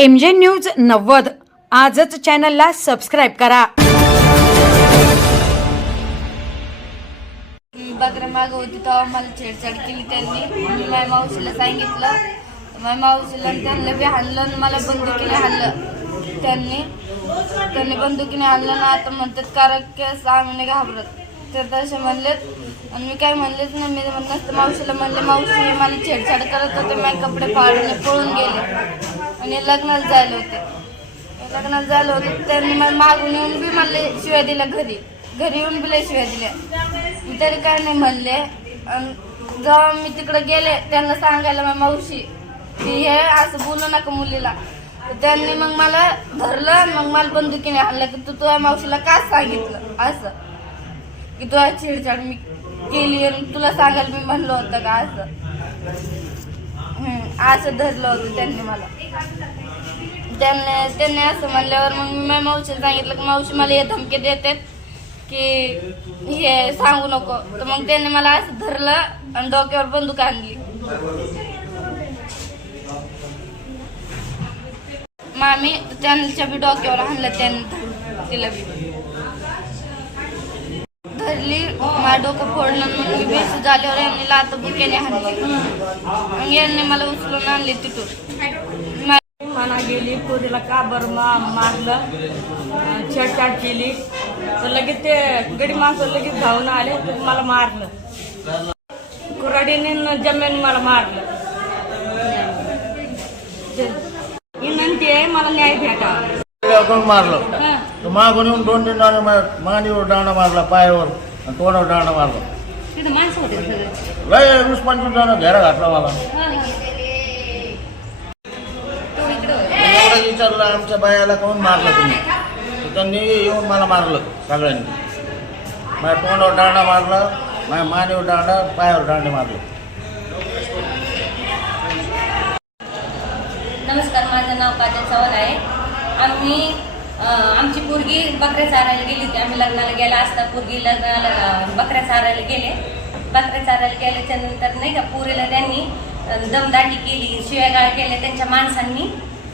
M जे news नव्वद. आजच चॅनलला सबस्क्राईब करा. बकऱ्या मागं होती तेव्हा मला छेडछाड केली त्यांनी. मी माझ्या मावशीला सांगितलं. माझ्या मावशीला त्यांना बी हाणलं आणि मला बंदुकीने हाणलं त्यांनी. त्यांनी बंदुकीने हाणलं ना आता म्हणतात कारण केस आम्ही घाबरत. तर तसे म्हणलेत. आणि मी काय म्हणलेच नाही. मी म्हणलं मावशीला म्हणले मावशी मला छेडछाड करत होते. माझे कपडे फाडून पळून गेले. आणि लग्नाला जायला होते. लग्नाला झालं होतं त्यांनी मला मागून येऊन बी मला शिव्या दिल्या घरी. घरी येऊन बी लय शिव्या दिल्या. तरी काय नाही म्हणले. आणि जेव्हा मी तिकडे गेले त्यांना सांगायला मग मावशी की हे असं बोलू नका मुलीला. तर त्यांनी मग मला धरलं मग मला बंदुकीने आणलं की तू तुझ्या मावशीला का सांगितलं? असं. की तुझ्या छेडछाड मी केली आणि तुला सांगायला मी म्हणलं होतं का असं. आज असं धरलं होतं त्यांनी मला. त्यांनी त्यांनी असं म्हणल्यावर मग मी माझ्या मावशीला सांगितलं की मावशी मला हे धमकी देतात की हे सांगू नको. तर मग त्यांनी मला असं धरलं आणि डोक्यावर बंदूक आणली. मामी त्यांच्या बी डोक्यावर आणलं त्यांनी तिला बी. धरली. माझं डोकं फोडलं. मग मी बेस झाल्यावर यांनी लात बुक्याने हाणली. मग यांनी मला उचलून आणली तिथून. मा- म्हणा गेली पोरीला का बरं मा मारलं छेडछाड केली. तर लगेच ते गडी माणसं लगेच धावून आले तर मला मारलं. कुराडीने न जमेन मला मारलं. विनंती आहे मला न्याय कोण मारलं. तर मागून येऊन दोन तीन दाणे मा- मांडीवर दांडा मारला पायावर आणि तोंडावर दांडा मारला. तिथं माणसं होते सगळे. लय वीस पंचवीस जण घेरा घातला मला. हं, हं. एवढं विचारलं आमच्या बायाला कोण मारलं तुम्ही? तर त्यांनी येऊन मला मारलं सगळ्यांनी. माझ्या तोंडावर दांडा मारला माझ्या मानेवर दांडा पायावर दांडे मारले. नमस्कार माझं नाव काजल चव्हाण आहे. आम्ही आमची पोरगी बकऱ्या चारायला गेली होती. आम्ही लग्नाला गेला असता पोरगी लग्नाला बकऱ्या चारायला गेले. बकऱ्या चारायला गेल्याच्यानंतर नाही का पुरीला त्यांनी दमदाटी केली शिव्यागाळ केल्या त्यांच्या माणसांनी.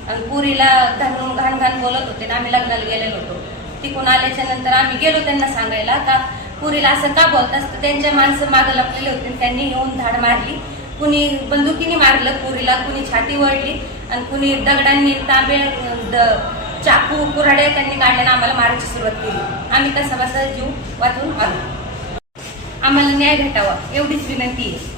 आणि पुरीला धरून घाण घाण बोलत होते. आणि आम्ही लग्नाला गेलेलो होतो. तिकून आल्याच्यानंतर आम्ही गेलो त्यांना सांगायला का पुरीला असं का बोलत असतं त्यांच्या माणसं मागं लपलेले होते त्यांनी येऊन धाड मारली. कुणी बंदुकीने मारलं पुरीला कुणी छाती वळली आणि कुणी दगडांनी तांबे द- चाकू कुऱ्हाड्या त्यांनी काढल्यानं आम्हाला मारायची सुरुवात केली. आम्ही तसा बसा जीव वाचून आलो. आम्हाला न्याय भेटावा एवढीच विनंती आहे.